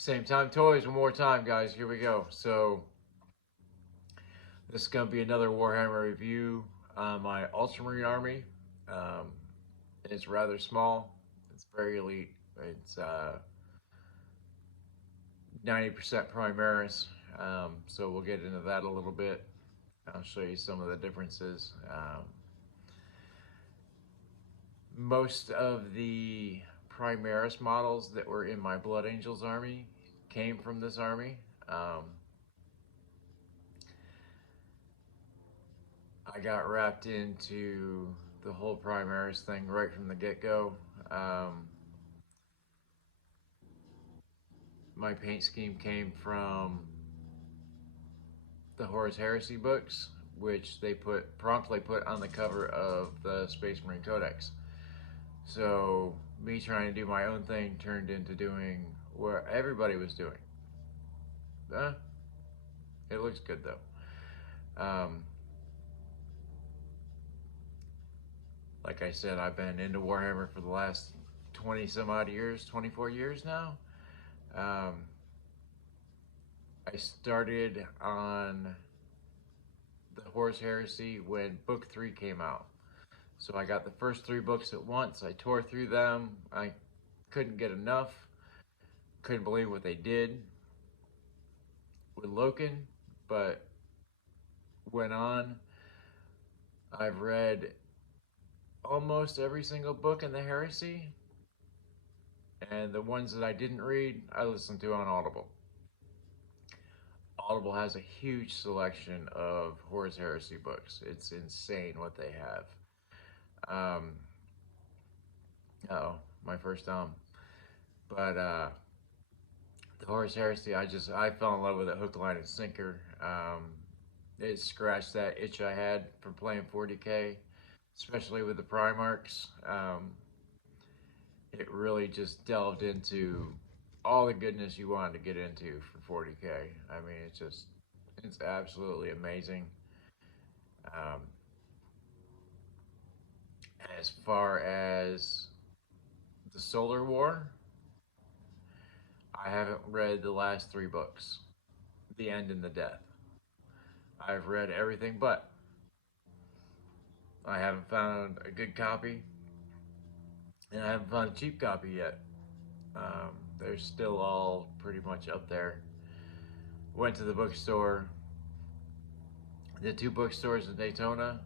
Same time toys, one more time, guys. Here we go. So this is gonna be another Warhammer review on my Ultramarine army. Um, it's rather small. It's very elite. It's 90% Primaris. So we'll get into that a little bit. I'll show you some of the differences. Most of the Primaris models that were in my Blood Angels army came from this army. I got wrapped into the whole Primaris thing right from the get-go. My paint scheme came from the Horus Heresy books, which they promptly put on the cover of the Space Marine Codex. So me trying to do my own thing turned into doing what everybody was doing. It looks good though. Like I said, I've been into Warhammer for the last 20 some odd years, 24 years now. I started on the Horus Heresy when book 3 came out. So I got the first 3 books at once. I tore through them. I couldn't get enough. Couldn't believe what they did with Loken, but went on. I've read almost every single book in the Heresy, and the ones that I didn't read, I listened to on Audible. Audible has a huge selection of Horus Heresy books. It's insane what they have. Uh-oh, my first but the Horus Heresy, I fell in love with it hook, line, and sinker. It scratched that itch I had from playing 40K, especially with the Primarchs. It really just delved into all the goodness you wanted to get into for 40K. I mean, it's absolutely amazing. As far as the Solar War, I haven't read the last 3 books, The End and the Death. I've read everything, but I haven't found a good copy, and I haven't found a cheap copy yet. They're still all pretty much up there. Went to the bookstore, the 2 bookstores in Daytona,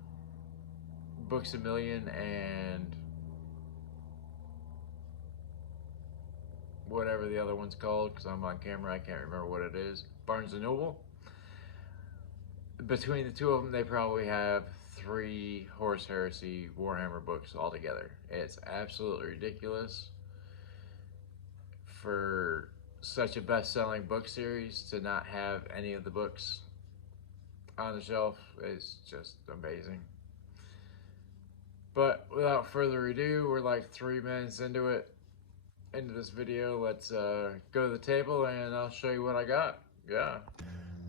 Books A Million and whatever the other one's called, because I'm on camera, I can't remember what it is. Barnes & Noble. Between the 2 of them, they probably have 3 Horus Heresy Warhammer books altogether. It's absolutely ridiculous for such a best-selling book series to not have any of the books on the shelf. Is just amazing. But without further ado, we're like 3 minutes into this video. Let's go to the table and I'll show you what I got. Yeah.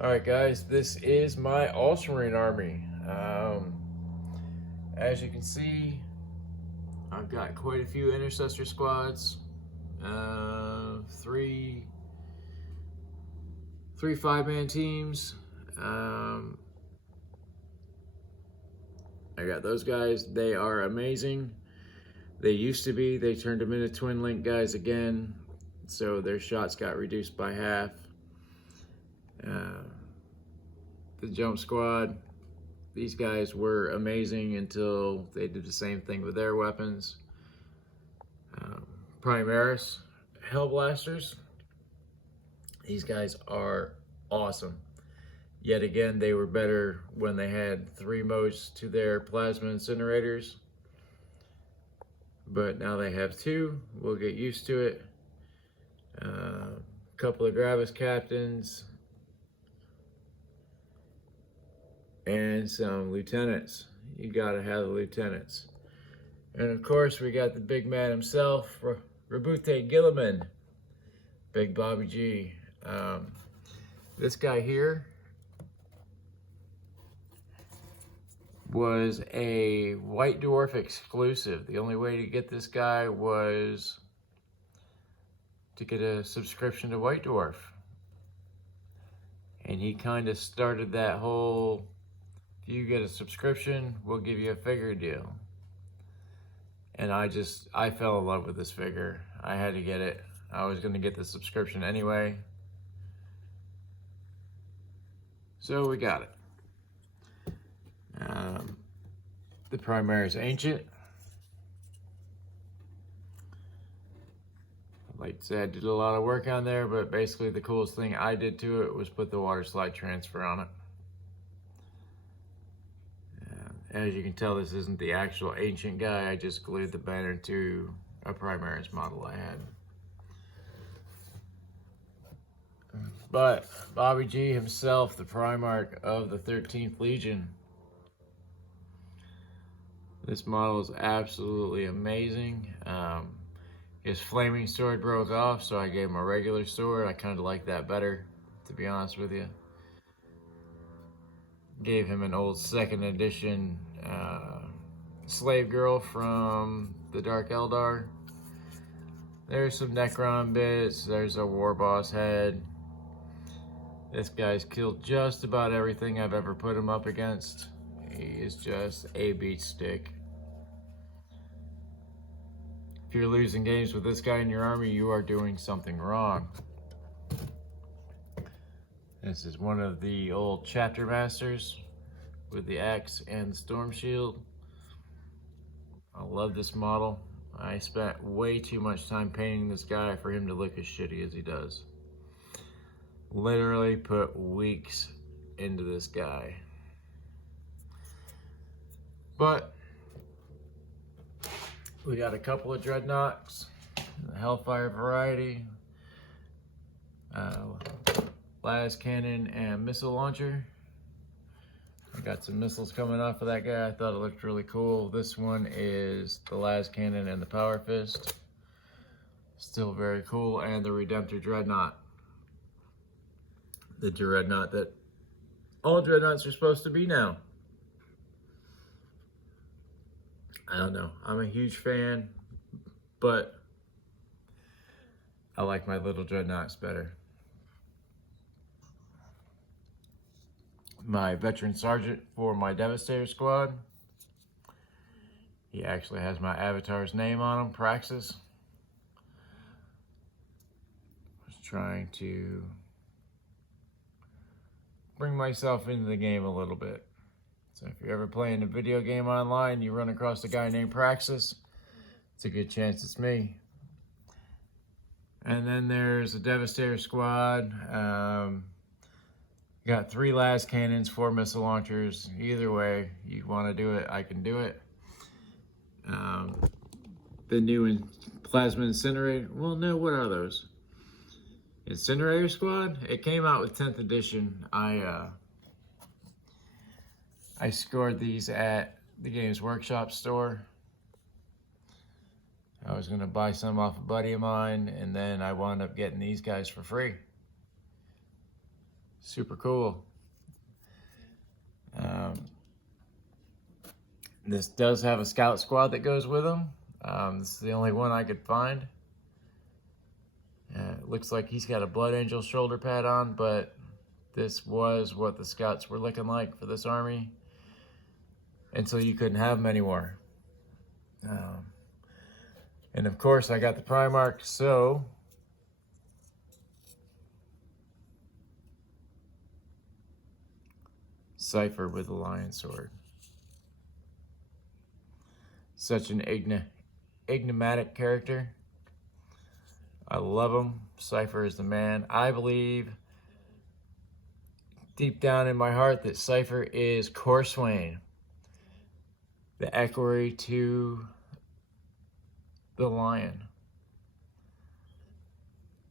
Alright guys, this is my Ultramarine army. As you can see, I've got quite a few intercessor squads. 3 5-man teams. I got those guys. They are amazing. They used to be. They turned them into twin link guys again, so their shots got reduced by half. The jump squad, these guys were amazing until they did the same thing with their weapons. Primaris Hellblasters, these guys are awesome. Yet again, they were better when they had 3 modes to their plasma incinerators. But now they have 2. We'll get used to it. Couple of Gravis captains. And some lieutenants. You gotta have the lieutenants. And of course, we got the big man himself, Rabute Gilliman. Big Bobby G. This guy here was a White Dwarf exclusive. The only way to get this guy was to get a subscription to White Dwarf. And he kind of started that whole, if you get a subscription, we'll give you a figure deal. And I fell in love with this figure. I had to get it. I was going to get the subscription anyway. So we got it. The Primaris Ancient. Like I said, I did a lot of work on there, but basically the coolest thing I did to it was put the water slide transfer on it. As you can tell, this isn't the actual Ancient guy. I just glued the banner to a Primaris model I had. But Bobby G himself, the Primarch of the 13th Legion. This model is absolutely amazing. His flaming sword broke off, so I gave him a regular sword. I kind of like that better, to be honest with you. Gave him an old 2nd edition slave girl from the Dark Eldar. There's some Necron bits. There's a war boss head. This guy's killed just about everything I've ever put him up against. He is just a beat stick. If you're losing games with this guy in your army, you are doing something wrong. This is one of the old chapter masters with the axe and storm shield. I love this model. I spent way too much time painting this guy for him to look as shitty as he does. Literally put weeks into this guy. But we got a couple of dreadnoughts, the Hellfire variety, las cannon and missile launcher. I got some missiles coming off of that guy. I thought it looked really cool. This one is the las cannon and the power fist. Still very cool. And the Redemptor dreadnought. The dreadnought that all dreadnoughts are supposed to be now. I don't know. I'm a huge fan, but I like my little dreadnoughts better. My veteran sergeant for my Devastator squad. He actually has my avatar's name on him, Praxis. I was trying to bring myself into the game a little bit. So if you're ever playing a video game online, you run across a guy named Praxis, it's a good chance it's me. And then there's a Devastator squad. Got 3 las cannons, 4 missile launchers. Either way you want to do it, I can do it. The new plasma incinerator. Well, no, what are those? Incinerator squad. It came out with 10th edition. I scored these at the Games Workshop store. I was gonna buy some off a buddy of mine, and then I wound up getting these guys for free. Super cool. This does have a scout squad that goes with them. This is the only one I could find. It looks like he's got a Blood Angel shoulder pad on, but this was what the scouts were looking like for this army until you couldn't have them anymore. And of course I got the Primarch, so Cypher with the Lion Sword. Such an enigmatic character. I love him. Cypher is the man. I believe deep down in my heart that Cypher is Corswain, the equerry to the Lion,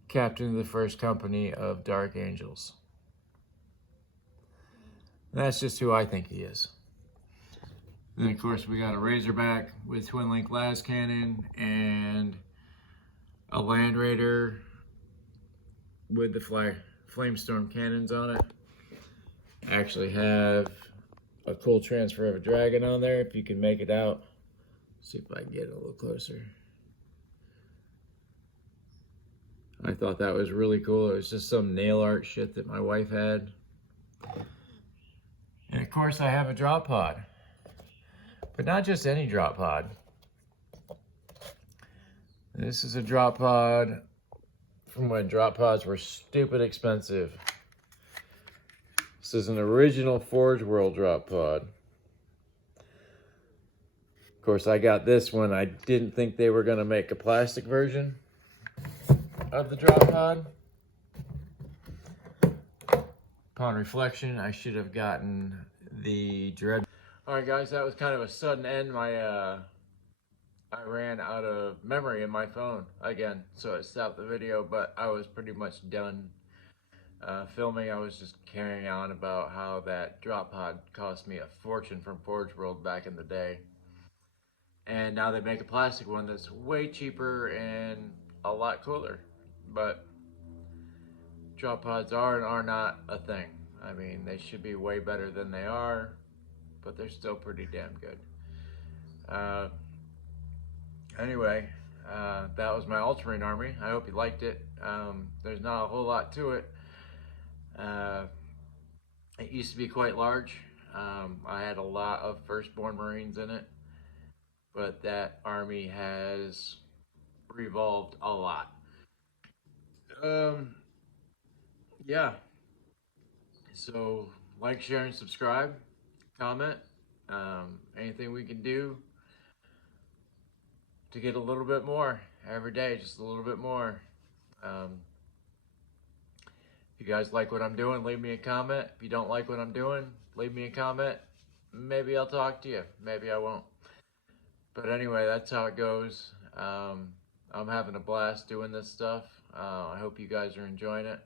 captain of the first company of Dark Angels. And that's just who I think he is. And of course we got a Razorback with twin link las cannon and a Land Raider with the Flamestorm cannons on it. I actually have a cool transfer of a dragon on there, if you can make it out. See if I can get it a little closer. I thought that was really cool. It was just some nail art shit that my wife had. And of course I have a drop pod. But not just any drop pod. This is a drop pod from when drop pods were stupid expensive. This is an original Forge World drop pod. Of course, I got this one. I didn't think they were going to make a plastic version of the drop pod. Upon reflection, I should have gotten the Dread. Alright guys, that was kind of a sudden end. I ran out of memory in my phone again, so it stopped the video, but I was pretty much done filming. I was just carrying on about how that drop pod cost me a fortune from Forge World back in the day. And now they make a plastic one that's way cheaper and a lot cooler. But drop pods are and are not a thing. I mean, they should be way better than they are, but they're still pretty damn good. Anyway, that was my Ultramarine army. I hope you liked it. There's not a whole lot to it. It used to be quite large. I had a lot of Firstborn Marines in it, but that army has revolved a lot. Yeah. So, like, share, and subscribe. Comment. Anything we can do to get a little bit more every day, just a little bit more. If you guys like what I'm doing, leave me a comment. If you don't like what I'm doing, leave me a comment. Maybe I'll talk to you. Maybe I won't. But anyway, that's how it goes. I'm having a blast doing this stuff. I hope you guys are enjoying it.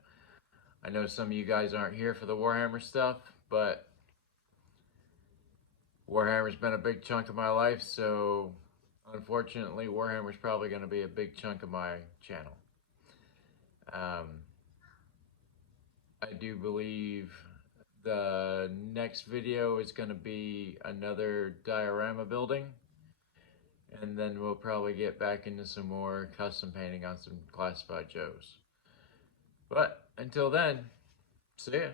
I know some of you guys aren't here for the Warhammer stuff, but Warhammer's been a big chunk of my life, so unfortunately, Warhammer's probably going to be a big chunk of my channel. I do believe the next video is going to be another diorama building, and then we'll probably get back into some more custom painting on some classified Joes. But until then, see ya.